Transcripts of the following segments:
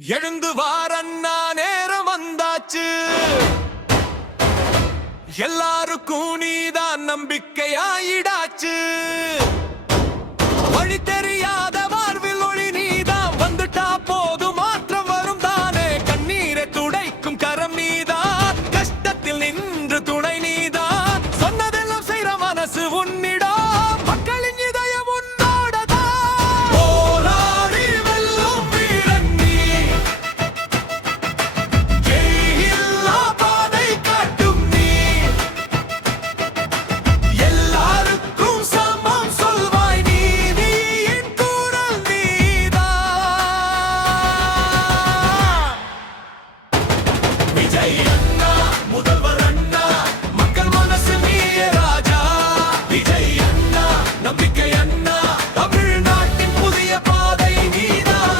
எழுந்து வாரண்ணா நேரம் வந்தாச்சு. எல்லாருக்கும் நீதான் நம்பிக்கையாயிடாச்சு. வழி தெரியாத வாழ்வில் ஒளி நீதான் வந்துட்டா போதும் மாற்றம் வரும் தானே. கண்ணீரை துடைக்கும் கரம் நீதான், கஷ்டத்தில் நின்று துணை நீதான். சொன்னதெல்லாம் செய்ற மனசு உன்னிடம், மக்களின் இதயம் உன்னோடதான். போராடி வெல்லும் வீரன் நீ, ஜெயில்லா பாதை காட்டும் நீ. எல்லாருக்கும் சமம் சொல்வாய் நீ, நீயின் குரல் நீதான். விஜய் அண்ணா, முதல்வர் அண்ணா, மக்கள் மனசு நீயே ராஜா. விஜய் அண்ணா, நம்பிக்கை அண்ணா, தமிழ்நாட்டின் புதிய பாதை நீதான்.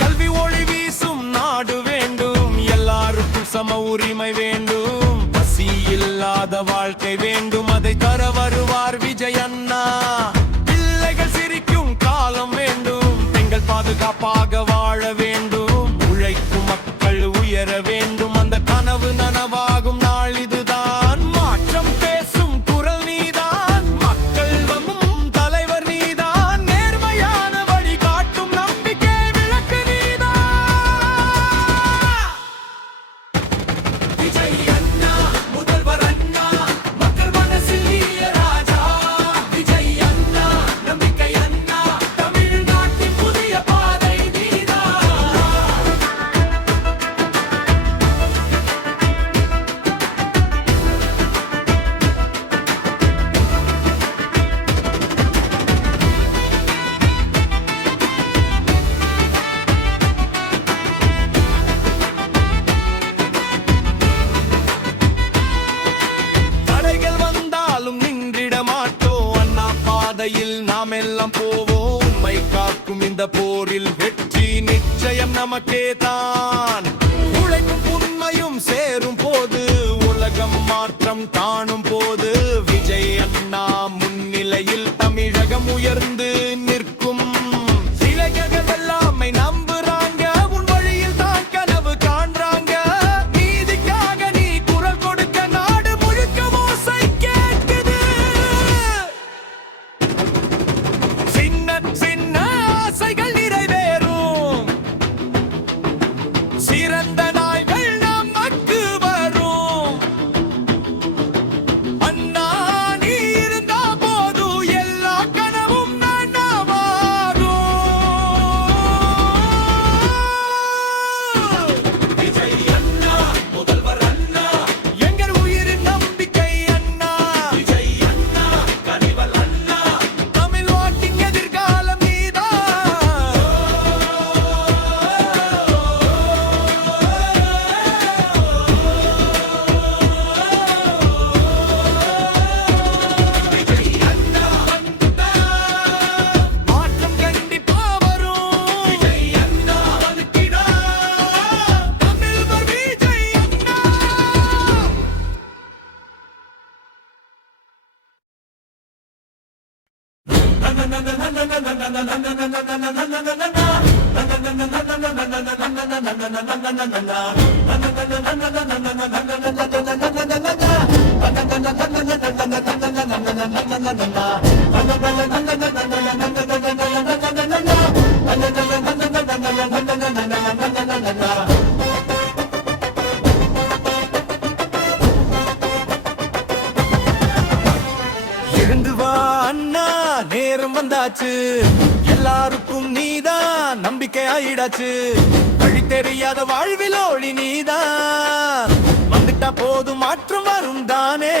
கல்வி ஒளி வீசும் நாடு வேண்டும், எல்லாருக்கும் சம உரிமை வேண்டும். பசி இல்லாத வாழ்க்கை வேண்டும், அதை தர வருவார் விஜய் அண்ணா. பிள்ளைகள் சிரிக்கும் காலம் வேண்டும், பெண்கள் பாதுகாப்பாக வாழ வேண்டும். உழைக்கும் மக்கள் உயர வேண்டும், அந்த கனவு நனவாகும் நாள் இதுதான். மாற்றம் பேசும் குரல் நீதான், மக்கள் வரும் தலைவர் நீதான். நேர்மையான வழி காட்டும் நம்பிக்கை விளக்கு நீதான். விஜய் அண்ணா, முதல்வர் அண்ணா, மக்கள் மனசில் நீயே ராஜா. விஜய் அண்ணா, நம்பிக்கை அண்ணா, தமிழ்நாட்டின் புதிய பாதை நீதான். தடைகள் வந்தாலும் நின்றிட மாட்டோம், அண்ணா பாதையில் நாம் எல்லாம் போவோம். உண்மை காக்கும் இந்த போரில் வெற்றி நிச்சயம் நமக்கே தான். உழைப்பும் உண்மையும் சேரும் போது உலகம் மாற்றம் காணும் போது, விஜய் அண்ணா முன்னிலையில் தமிழகம் உயர்ந்து நிற்கும். இளைஞர்கள் எல்லாமே நம்புறாங்க, உன் வழியில் தான் கனவு காண்றாங்க. நீதிக்காக நீ குரல் கொடுக்க நாடு முழுக்க ஓசை கேட்குது. சின்ன சின்ன ஆசைகள் நிறைவேறும், சிறந்த நாள்கள் நமக்கு வரும். அண்ணா நீ இருந்தா போதும், எல்லா கனவும் நனவாகும். விஜய் அண்ணா, முதல்வர் அண்ணா, எங்கள் உயிரின் நம்பிக்கை அண்ணா. விஜய் அண்ணா, கனிவல் அண்ணா, தமிழ்நாட்டின் எதிர்காலம் நீதான். விஜய் அண்ணா வந்துட்டா, மாற்றம் கண்டிப்பா வரும். விஜய் அண்ணா வந்துட்டா, தமிழ்வர் விஜய் அண்ணா. எழுந்து வா அண்ணா, நேரம் வந்தாச்சு. எல்லாருக்கும் நீதான் நம்பிக்கை ஆயிடாச்சு. வழி தெரியாத வாழ்வில் ஒளி நீதான், வந்துட்டா போதும் மாற்றம் வரும் தானே.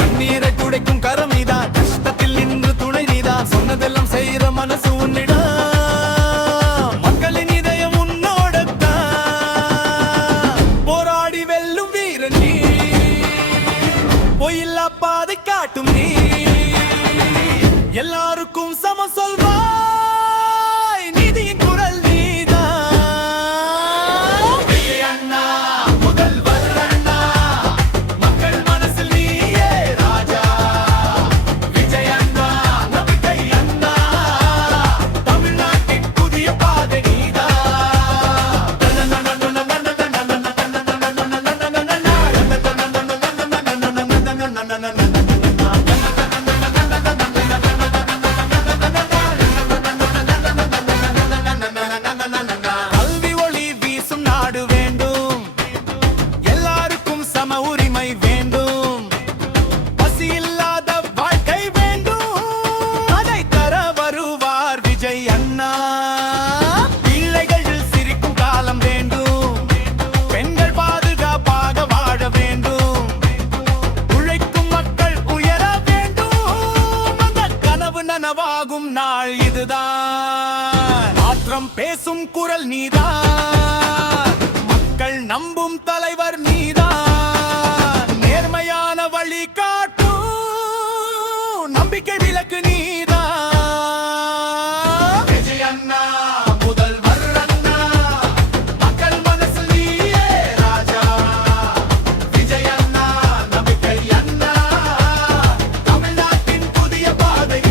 கண்ணீரை துடைக்கும் கரம் நீதான், கஷ்டத்தில் நின்று துணை நீதான். சொன்னதெல்லாம் செய்யற மனசு உன்னிடம், மக்களின் இதயம் உன்னோடத்தான். போராடி வெல்லும் வீரன் நீ, பொய்யில்லா பாதை காட்டும் நீ. எல்லாருக்கும் சம சொல்வாய், நீதியின் குரல் நீதான். விஜய் அண்ணா, முதல்வர் அண்ணா, குரல் நீதான், மக்கள் நம்பும் தலைவர் நீதான், நேர்மையான வழி காட்டும் நம்பிக்கை விளக்கு நீதான். விஜய் அண்ணா முதல்வர் அண்ணா, மக்கள் மனசில் நீயே ராஜா. விஜய் அண்ணா நம்பிக்கை அண்ணா, தமிழ்நாட்டின் புதிய பாதை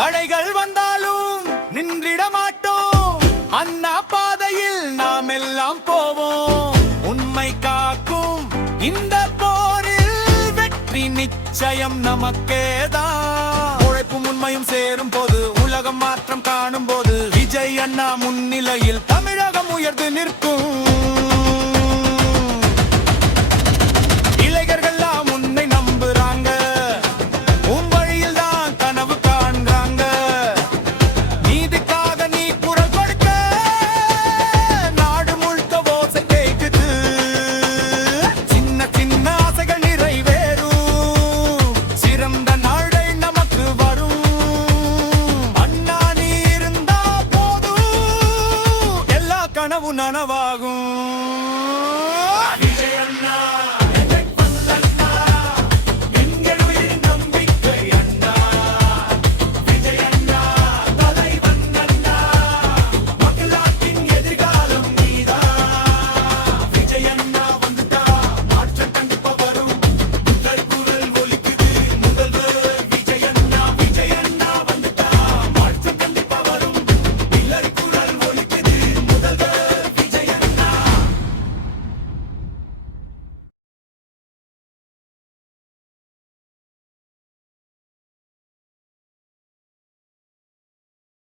தடைகள் வந்தாலும் நின்றிட மாட்டோம், அண்ணா பாதையில் நாம் எல்லாம் போவோம். உண்மை காக்கும் இந்த போரில் வெற்றி நிச்சயம் நமக்கேதான். உழைப்பும் உண்மையும் சேரும் போது உலகம் மாற்றம் காணும் போது விஜய் அண்ணா முன்னிலையில் தமிழகம் உயர்ந்து நிற்கும்.